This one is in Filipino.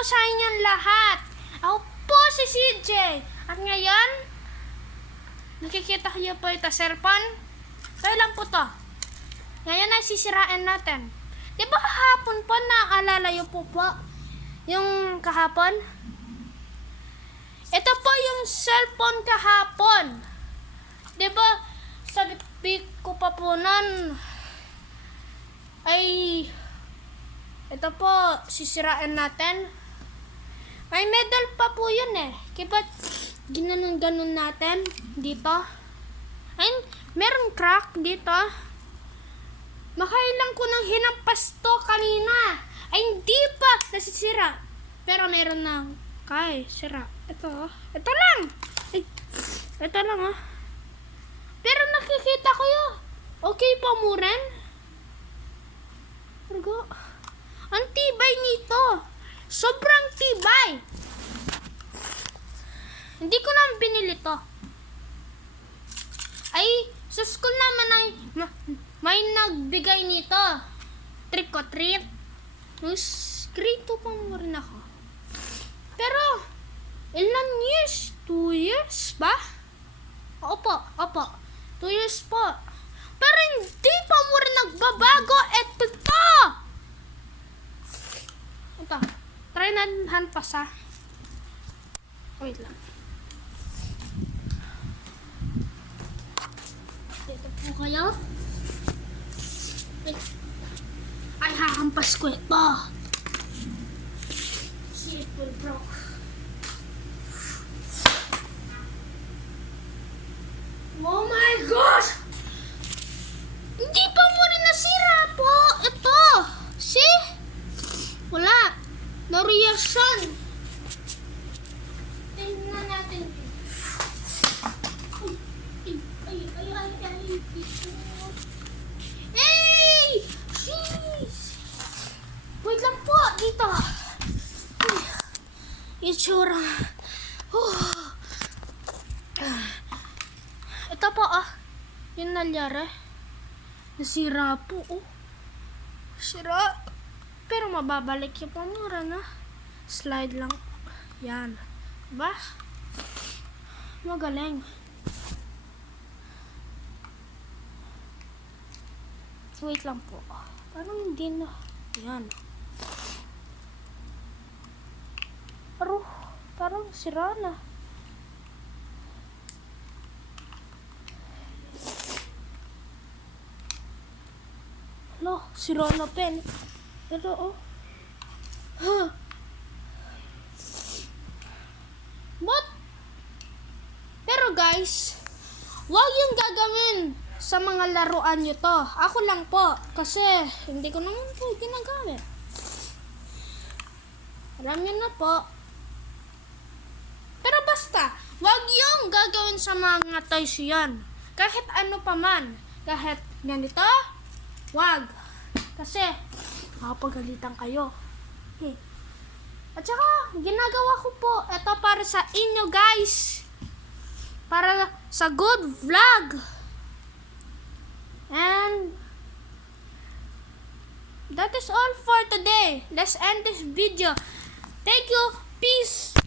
sa inyong lahat. Ako po si CJ. At ngayon, nakikita niyo po ito cellphone. Ito lang po to. Ngayon ay sisirain natin. Di ba kahapon po, naalala niyo po yung kahapon? Ito po yung cellphone kahapon. Di ba sabi ko pa po nun, ay ito po, sisirain natin. May medal pa po yun eh. Kaya ba't ginanon-ganon natin dito? Ay, meron crack dito. Makailang ko nang hinampas to kanina. Ay, hindi pa nasisira. Pero meron na kay sira. Ito, ito lang. Ay, ito lang oh. Pero nakikita ko yun. Okay pa mo rin? Ergo. Ang tibay nito. Sobrang tibay. Hindi ko naman binili to. Ay, sa school naman ay may nagbigay nito. Trick or treat. Grade 2 pa mo rin ako. Pero, ilan years? 2 years ba? Opo. 2 years po. Pero hindi pa mo rin nagbabago. Ito to. Ito. Try na handpass ha. Wait lang. Dito po kayo. Wait. Ay, hahampas ko ito. See, it will broke. Oh my gosh! Hindi pa mo rin nasira po. Ito. See? Wala. No reaction. Tingnan natin. Ay. Hey! Jeez! Wait lang po. Dito. Itsura. Ito po yung nalyari. Nasira po Sira. Pero mababalik yung pamura na. Slide lang. Yan. Diba? Magaling. Wait lang po. Parang hindi na. Yan. Parang sira na. Lo, sira na pen. Pero But, pero guys, wag yung gagawin sa mga laruan nyo to. Ako lang po, kasi hindi ko naman po ginagamit. Alam nyo na po. Pero basta, wag yung gagawin sa mga toys yan. Kahit ano pa man. Kahit ganito, wag. Kasi, makapagalitan kayo. Okay. At saka, ginagawa ko po, ito para sa inyo guys. Para sa good vlog. And, that is all for today. Let's end this video. Thank you. Peace.